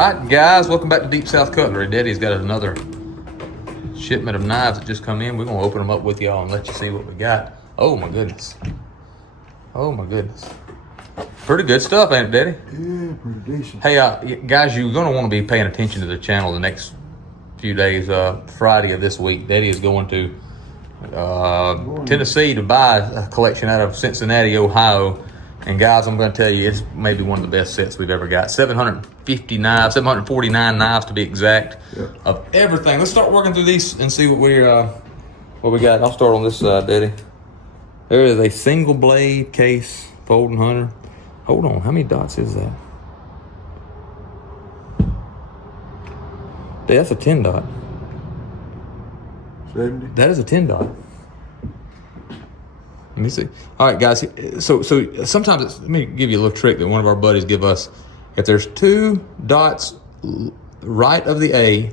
right, guys, welcome back to Deep South Cutlery. Daddy's got another shipment of knives that just come in. We're gonna open them up with y'all and let you see what we got. Oh my goodness. Oh my goodness. Pretty good stuff, ain't it, Daddy? Yeah, pretty decent. Hey, guys, you're gonna want to be paying attention to the channel the next few days. Friday of this week, Daddy is going to Tennessee to buy a collection out of Cincinnati, Ohio. And guys, I'm going to tell you, it's maybe one of the best sets we've ever got. 750 knives, 749 knives to be exact, of everything. Let's start working through these and see what we got. I'll start on this side, Daddy. There is a single blade case folding hunter. Hold on, how many dots is that? That's a 10 dot. 70? That is a 10 dot. Let me see. All right, guys. So sometimes let me give you a little trick that one of our buddies give us. If there's 2 dots right of the A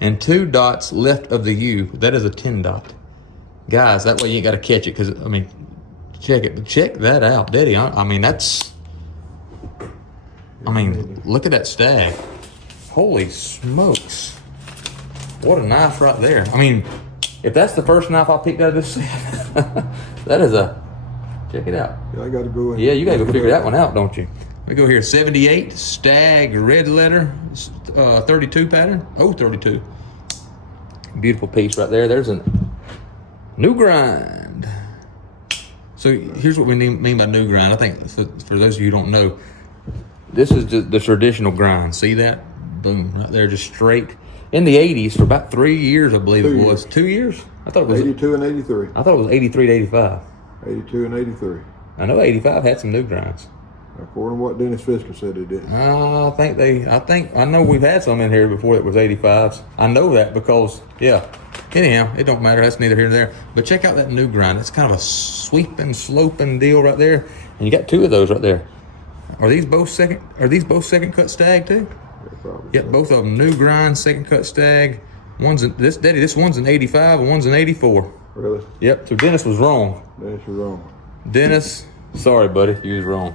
and 2 dots left of the U, that is a 10 dot. Guys, that way you ain't got to catch it because, I mean, check it. Check that out, Daddy. I mean, that's, I mean, look at that stag. Holy smokes. What a knife right there. I mean, if that's the first knife I picked out of this set, that is a, check it out. Yeah, I got to go in. Yeah, you got to go figure that one out, don't you? Let me go here. 78 stag red letter, 32 pattern. Oh, 32. Beautiful piece right there. There's a new grind. So here's what we mean by new grind. I think for those of you who don't know, this is just the traditional grind. See that? Boom, right there, just straight. In the 80s, for about 3 years, I believe it was. 2 years? I thought it was 82 and 83. I thought it was 83 to 85. 82 and 83. I know 85 had some new grinds. According to what Dennis Fisker said they did. I know we've had some in here before that was 85s. I know that because, yeah. Anyhow, it don't matter. That's neither here nor there. But check out that new grind. It's kind of a sweeping, sloping deal right there. And you got 2 of those right there. Are these both second cut stag too? Probably. Yep, both of them new grind, second cut stag. This one's an 85 and one's an 84. Really? Yep. So Dennis was wrong. Dennis was wrong. Dennis, sorry, buddy, you was wrong.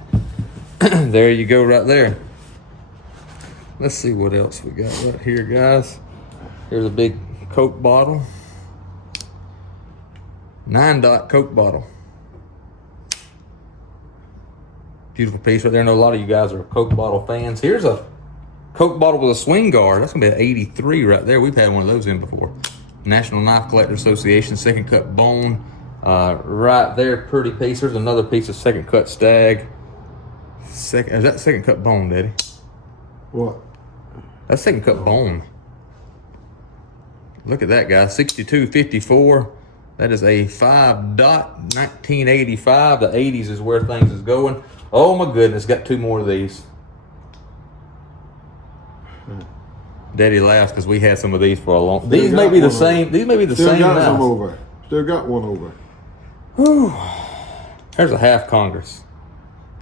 There you go, right there. Let's see what else we got right here, guys. Here's a big Coke bottle. 9 dot Coke bottle. Beautiful piece right there. I know a lot of you guys are Coke bottle fans. Here's a Coke bottle with a swing guard. That's gonna be an 83 right there. We've had one of those in before. National Knife Collector Association, second cut bone. Right there, pretty piece. There's another piece of second cut stag. Is that second cut bone, Daddy? What? That's second cut bone. Look at that, guys. 6254. That is a 5 dot 1985. The 80s is where things is going. Oh my goodness, got 2 more of these. Daddy laughs because we had some of these for a long. These may be the same. These may be the same. Still got some over. Still got one over. Whew. There's a half Congress.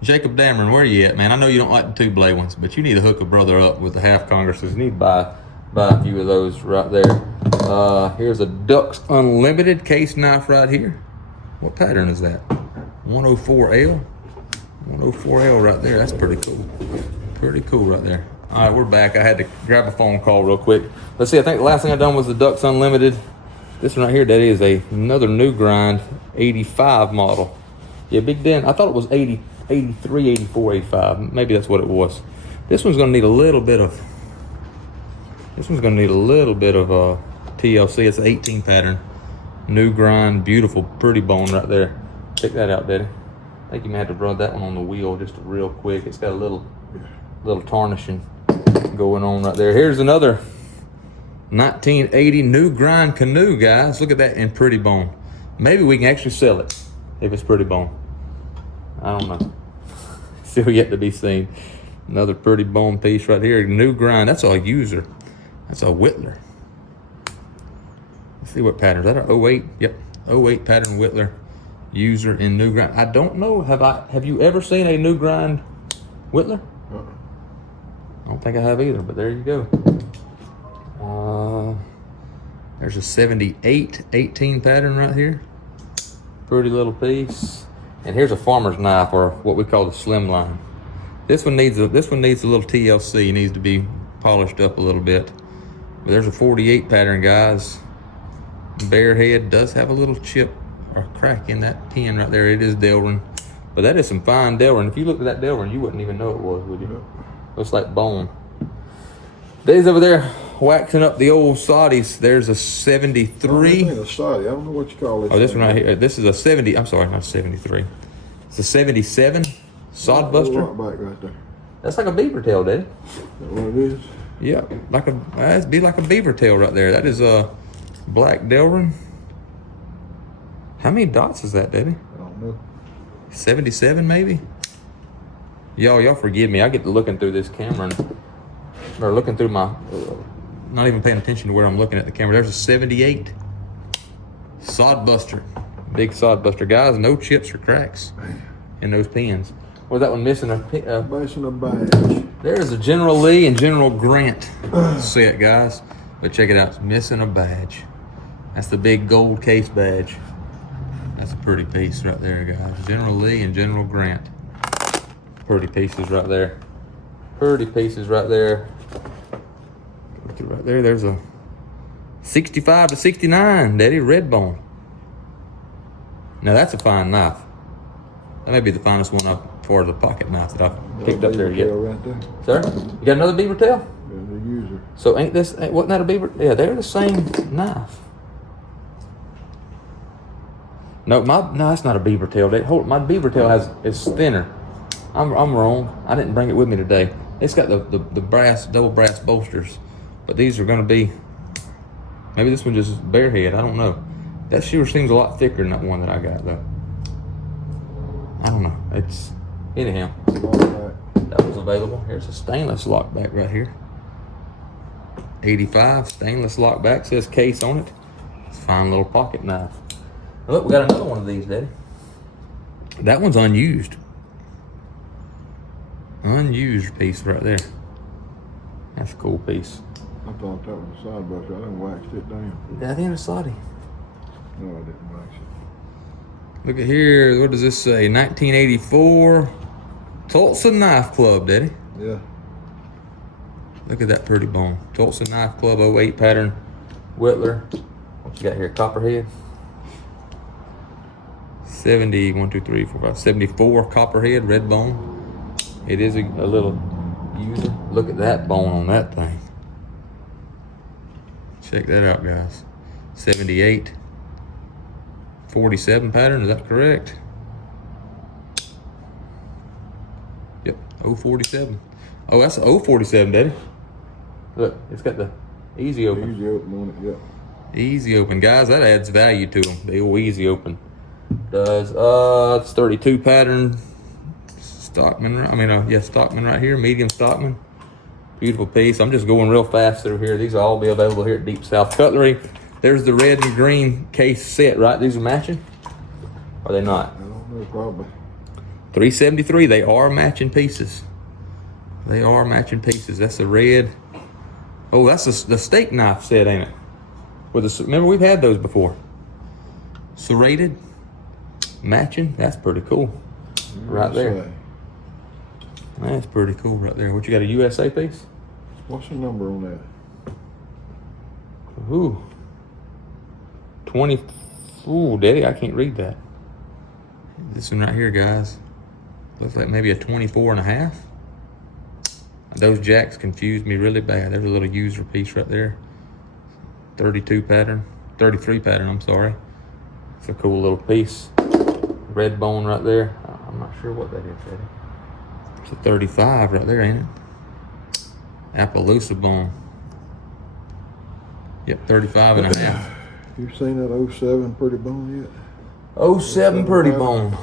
Jacob Dameron, where you at, man? I know you don't like the 2-blade ones, but you need to hook a brother up with the half Congresses. You need to buy a few of those right there. Here's a Ducks Unlimited case knife right here. What pattern is that? 104L. 104L right there. That's pretty cool. Pretty cool right there. All right, we're back. I had to grab a phone call real quick. Let's see, I think the last thing I done was the Ducks Unlimited. This one right here, Daddy, is another new grind, 85 model. Yeah, big dent. I thought it was 80, 83, 84, 85. Maybe that's what it was. This one's gonna need a little bit of TLC. It's an 18 pattern. New grind, beautiful, pretty bone right there. Check that out, Daddy. I think you may have to run that one on the wheel just real quick. It's got a little tarnishing going on right there. Here's another 1980 new grind Canoe, guys. Look at that in pretty bone. Maybe we can actually sell it if it's pretty bone. I don't know. Still yet to be seen. Another pretty bone piece right here. New grind. That's a user. That's a Whittler. Let's see what pattern. Is that an 08? Yep. 08 pattern Whittler. User in new grind. I don't know. Have you ever seen a new grind Whittler? I don't think I have either, but there you go. There's a 78 18 pattern right here. Pretty little piece. And here's a farmer's knife, or what we call the slim line. This one needs a little TLC. It needs to be polished up a little bit. But there's a 48 pattern, guys. Bear head does have a little chip or crack in that pin right there. It is Delrin. But that is some fine Delrin. If you looked at that Delrin, you wouldn't even know it was, would you? Looks like bone. Dave's over there waxing up the old Saudis. There's a 73. A Saudi. I don't know what you call this. Oh, this one right here. This is a 70. I'm sorry, not 73. It's a 77 Sodbuster. Back right there. That's like a beaver tail, Daddy. Is that what it is? Yeah, like a that'd be like a beaver tail right there. That is a black Delrin. How many dots is that, Daddy? I don't know. 77 maybe. Y'all forgive me. I get to looking through this camera or looking through my, not even paying attention to where I'm looking at the camera. There's a 78 Sodbuster, big Sodbuster, guys. No chips or cracks in those pins. Was that one missing Missing a badge. There's a General Lee and General Grant set, guys. But check it out, it's missing a badge. That's the big gold case badge. That's a pretty piece right there, guys. General Lee and General Grant. Pretty pieces right there. Pretty pieces right there. Right there, there's a 65 to 69, Daddy, red bone. Now that's a fine knife. That may be the finest one up for the pocket knife that I've picked up there yet. Right there. Sir, you got another beaver tail? Yeah, the user. So wasn't that a beaver? Yeah, they're the same knife. No, that's not a beaver tail. My beaver tail is thinner. I'm wrong. I didn't bring it with me today. It's got the double brass bolsters, but these are gonna be, maybe this one just barehead. I don't know. That sure seems a lot thicker than that one that I got though. I don't know. Anyhow. That was available. Here's a stainless lockback right here. 85 stainless lockback, says case on it. It's a fine little pocket knife. Look, we got another one of these, Daddy. That one's unused. Unused piece right there. That's a cool piece. I thought that was a side buster. I didn't wax it down. That ain't a Saudi. No, I didn't wax it. Look at here. What does this say? 1984 Tulsa Knife Club, Daddy. Yeah. Look at that pretty bone. Tulsa Knife Club 08 pattern. Whittler. What you got here? Copperhead. 74 Copperhead, red bone. It is a little user. Look at that bone on that thing. Check that out, guys. 78. 47 pattern, is that correct? Yep, 047. Oh, that's a 047, Daddy. Look, it's got the easy open. Easy open on it, yeah. Easy open, guys. That adds value to them. The old easy open does. It's 32 pattern. Stockman. Stockman right here. Medium Stockman. Beautiful piece. I'm just going real fast through here. These will all be available here at Deep South Cutlery. There's the red and green case set, right? These are matching? Are they not? I don't know, probably. 373. They are matching pieces. They are matching pieces. That's the red. Oh, that's the steak knife set, ain't it? Remember, we've had those before. Serrated, matching. That's pretty cool. Right there. That's pretty cool right there. What, you got a USA piece? What's the number on that? Ooh. 20. Ooh, Daddy, I can't read that. This one right here, guys. Looks like maybe a 24 and a half. Those jacks confused me really bad. There's a little user piece right there. 32 pattern. 33 pattern, I'm sorry. It's a cool little piece. Red bone right there. I'm not sure what that is, Daddy. It's a 35 right there, ain't it? Appaloosa bone. Yep, 35 and a half. You seen that 07 pretty bone yet? 07 pretty bone.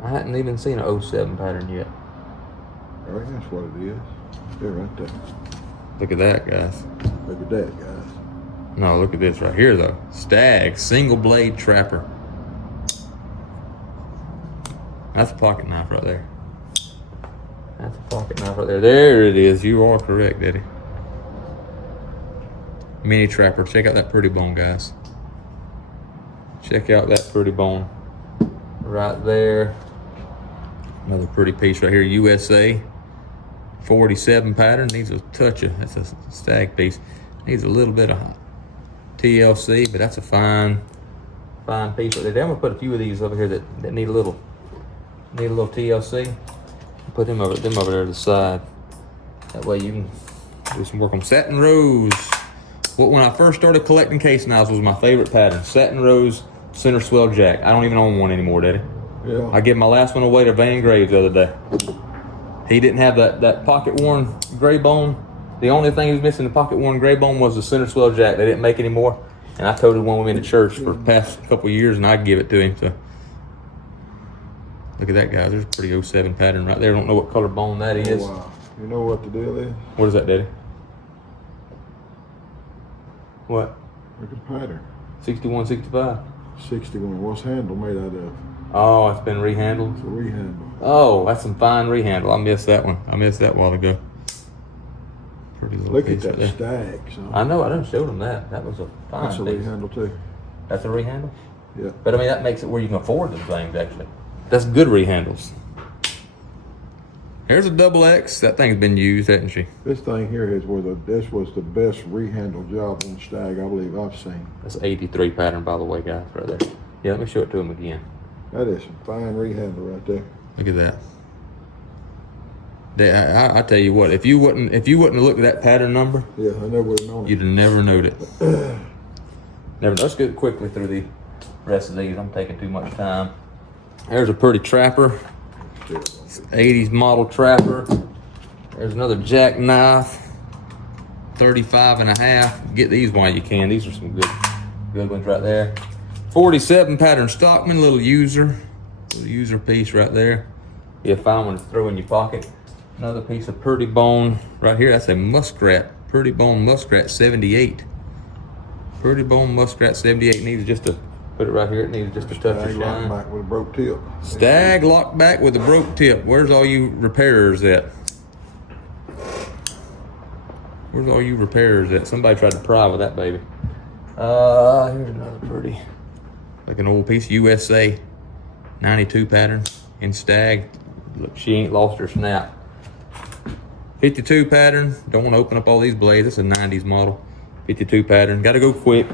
I hadn't even seen a 07 pattern yet. I reckon that's what it is. They're right there. Look at that, guys. Look at that, guys. No, look at this right here, though. Stag, single blade trapper. That's a pocket knife right there. That's a pocket knife right there. There it is. You are correct, Daddy. Mini trapper. Check out that pretty bone, guys. Check out that pretty bone right there. Another pretty piece right here. USA. 47 pattern. Needs a touch of, that's a stag piece. Needs a little bit of TLC, but that's a fine piece. But I'm gonna put a few of these over here that need a little TLC. Put them over there to the side. That way you can do some work on satin rose. When I first started collecting case knives was my favorite pattern. Satin rose center swell jack. I don't even own one anymore, Daddy. Yeah. I gave my last one away to Van Graves the other day. He didn't have that pocket worn gray bone. The only thing he was missing, the pocket worn gray bone, was the center swell jack. They didn't make anymore. And I toted one with me to church for the past couple of years, and I'd give it to him. So look at that, guys. There's a pretty 07 pattern right there. I don't know what color bone that is. Oh, wow. You know what the deal is? What is that, Daddy? What? Look at the pattern. 61, 65. 61. What's handle made out of? Oh, it's been rehandled. It's a rehandle. Oh, that's some fine rehandle. I missed that one. I missed that a while ago. Pretty little Look piece at that right there. stag, son. I know. I done showed them that. That was a fine That's a piece. rehandle too. That's a rehandle? Yeah. But I mean, that makes it where you can afford the things, actually. That's good rehandles. Here's a double X. That thing's been used, hasn't she? This thing here is this was the best rehandle job on stag I believe I've seen. That's 83 pattern, by the way, guys, right there. Yeah, let me show it to him again. That is some fine rehandle right there. Look at that. I tell you what, if you wouldn't have looked at that pattern number, Yeah, I never would have known it. you'd have never known it. Never. Let's get quickly through the rest of these. I'm taking too much time. There's a pretty trapper. 80s model trapper. There's another jackknife. 35 and a half. Get these while you can. These are some good ones right there. 47 pattern Stockman, little user piece right there. Be a fine one to throw in your pocket. Another piece of Purdy Bone right here. That's a Muskrat. Purdy Bone Muskrat 78. Purdy Bone Muskrat 78. Needs just to put it right here. It needs just a touch of Stag lock shine. back with a broke tip. Stag lock back with a broke tip. Where's all you repairers at? Where's all you repairers at? Somebody tried to pry with that baby. Here's another pretty, like an old piece, USA 92 pattern in stag. Look, she ain't lost her snap. 52 pattern. Don't want to open up all these blades. It's a 90s model. 52 pattern. Gotta go quick.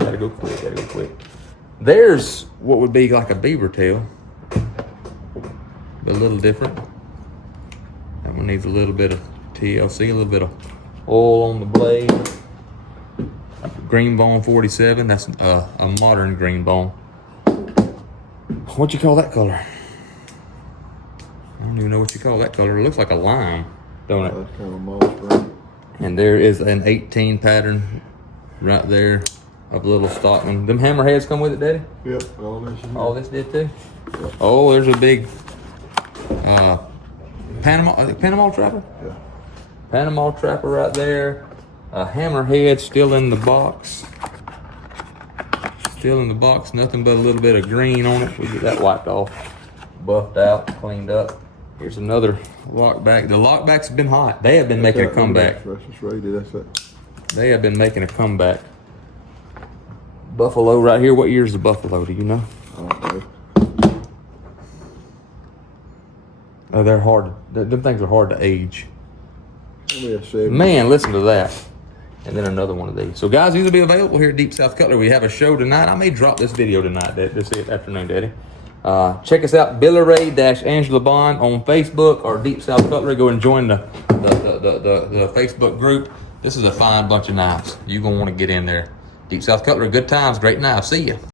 There's what would be like a beaver tail, but a little different. That one needs a little bit of TLC, a little bit of oil on the blade. Green bone 47. That's a modern green bone. What you call that color? I don't even know what you call that color. It looks like a lime, don't it? That's kind of moss green. And there is an 18 pattern right there of little Stockman. Them hammerheads come with it, Daddy? Yep, all this is All this did too? Oh, there's a big Panama trapper? Yeah. Panama trapper right there. A hammerhead still in the box. Still in the box. Nothing but a little bit of green on it. We get that wiped off, buffed out, cleaned up. Here's another lockback. The lockbacks have been hot. They have been making a comeback. That's just rated. That's it. They have been making a comeback. Buffalo right here. What year is the Buffalo? Do you know? I don't know. Oh, they're hard. Them things are hard to age. Maybe a 7. Man, listen to that. And then another one of these. So guys, these will be available here at Deep South Cutlery. We have a show tonight. I may drop this video tonight, this afternoon, Daddy. Check us out, Billy-Ray-Angela Bond on Facebook or Deep South Cutlery. Go and join the Facebook group. This is a fine bunch of knives. You're going to want to get in there. Deep South Cutlery, good times, great knives. See ya.